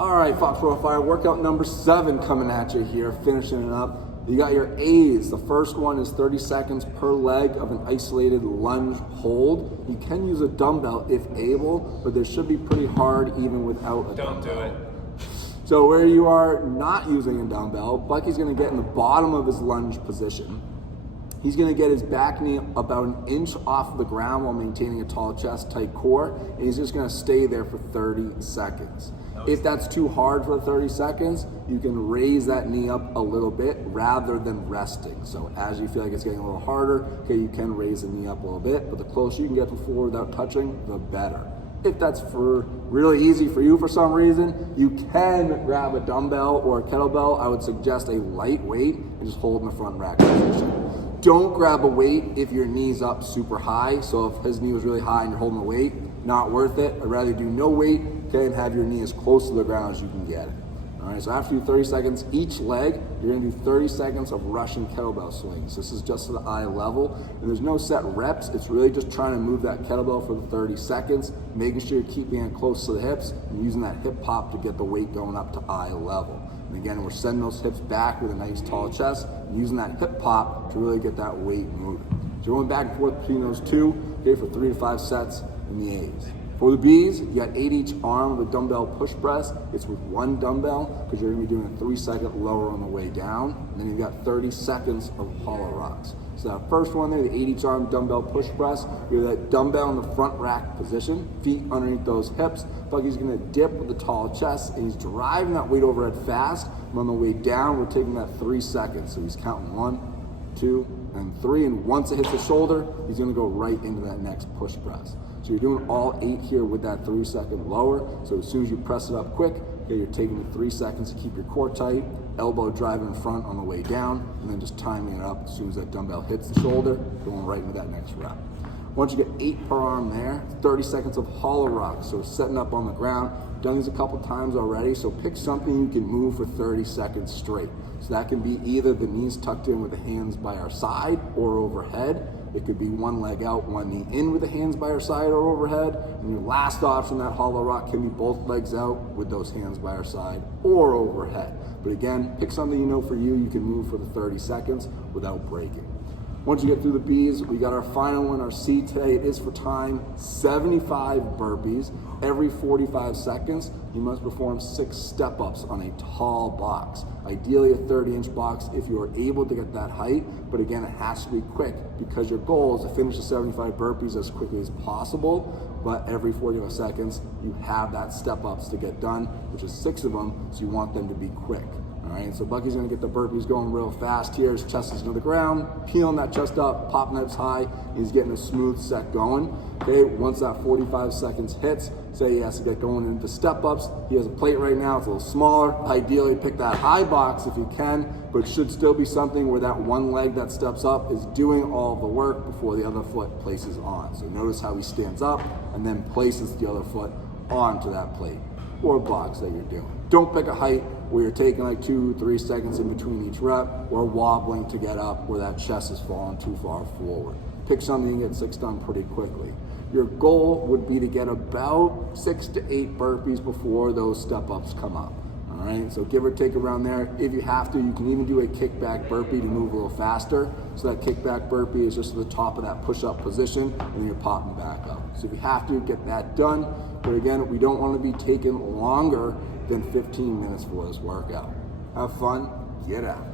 All right, Foxborough Fire, workout number 7 coming at you here, finishing it up. You got your A's. The first one is 30 seconds per leg of an isolated lunge hold. You can use a dumbbell if able, but this should be pretty hard even without a dumbbell. Don't do it. So where you are not using a dumbbell, Bucky's gonna get in the bottom of his lunge position. He's gonna get his back knee about an inch off the ground while maintaining a tall chest, tight core, and he's just gonna stay there for 30 seconds. If that's too hard for 30 seconds, you can raise that knee up a little bit rather than resting. So as you feel like it's getting a little harder, okay, you can raise the knee up a little bit, but the closer you can get to the floor without touching, the better. If that's for really easy for you for some reason, you can grab a dumbbell or a kettlebell. I would suggest a light weight and just hold in the front rack position. Don't grab a weight if your knee's up super high. So if his knee was really high and you're holding the weight, not worth it. I'd rather do no weight, okay, and have your knee as close to the ground as you can get it. All right, so after you do 30 seconds each leg, you're gonna do 30 seconds of Russian kettlebell swings. This is just to the eye level, and there's no set reps. It's really just trying to move that kettlebell for the 30 seconds, making sure you're keeping it close to the hips and using that hip pop to get the weight going up to eye level. And again, we're sending those hips back with a nice tall chest, and using that hip pop to really get that weight moving. So you're going back and forth between those two, okay, for 3 to 5 sets in the A's. For the B's, you got 8 each arm of a dumbbell push press. It's with one dumbbell because you're gonna be doing a 3-second lower on the way down. And then you've got 30 seconds of hollow rocks. So that first one there, the 8 each arm dumbbell push press, you have that dumbbell in the front rack position, feet underneath those hips. Bucky's gonna dip with the tall chest and he's driving that weight overhead fast. And on the way down, we're taking that 3 seconds. So he's counting 1, 2, and 3, and once it hits the shoulder, he's gonna go right into that next push press. So you're doing all 8 here with that 3-second lower. So as soon as you press it up quick, okay, you're taking the 3 seconds to keep your core tight, elbow driving in front on the way down, and then just timing it up as soon as that dumbbell hits the shoulder, going right into that next rep. Once you get 8 per arm there, 30 seconds of hollow rocks. So setting up on the ground. Done these a couple times already, so pick something you can move for 30 seconds straight. So that can be either the knees tucked in with the hands by our side or overhead. It could be one leg out, one knee in with the hands by our side or overhead. And your last option, that hollow rock, can be both legs out with those hands by our side or overhead. But again, pick something you know for you can move for the 30 seconds without breaking. Once you get through the B's, we got our final one, our C today. It is for time, 75 burpees. Every 45 seconds, you must perform 6 step-ups on a tall box. Ideally a 30-inch box if you are able to get that height, but again, it has to be quick because your goal is to finish the 75 burpees as quickly as possible, but every 45 seconds, you have that step-ups to get done, which is 6 of them, so you want them to be quick. All right, so Bucky's gonna get the burpees going real fast here. His chest is to the ground, peeling that chest up, popping hips high. He's getting a smooth set going. Okay, once that 45 seconds hits, say he has to get going into step-ups. He has a plate right now, it's a little smaller. Ideally, pick that high box if you can, but it should still be something where that one leg that steps up is doing all the work before the other foot places on. So notice how he stands up and then places the other foot onto that plate or box that you're doing. Don't pick a height where you're taking like 2-3 seconds in between each rep or wobbling to get up where that chest is falling too far forward. Pick something and get 6 done pretty quickly. Your goal would be to get about 6 to 8 burpees before those step-ups come up. All right, so give or take around there. If you have to, you can even do a kickback burpee to move a little faster. So that kickback burpee is just at the top of that push-up position, and then you're popping back up. So if you have to, get that done. But again, we don't want to be taking longer than 15 minutes for this workout. Have fun, get out.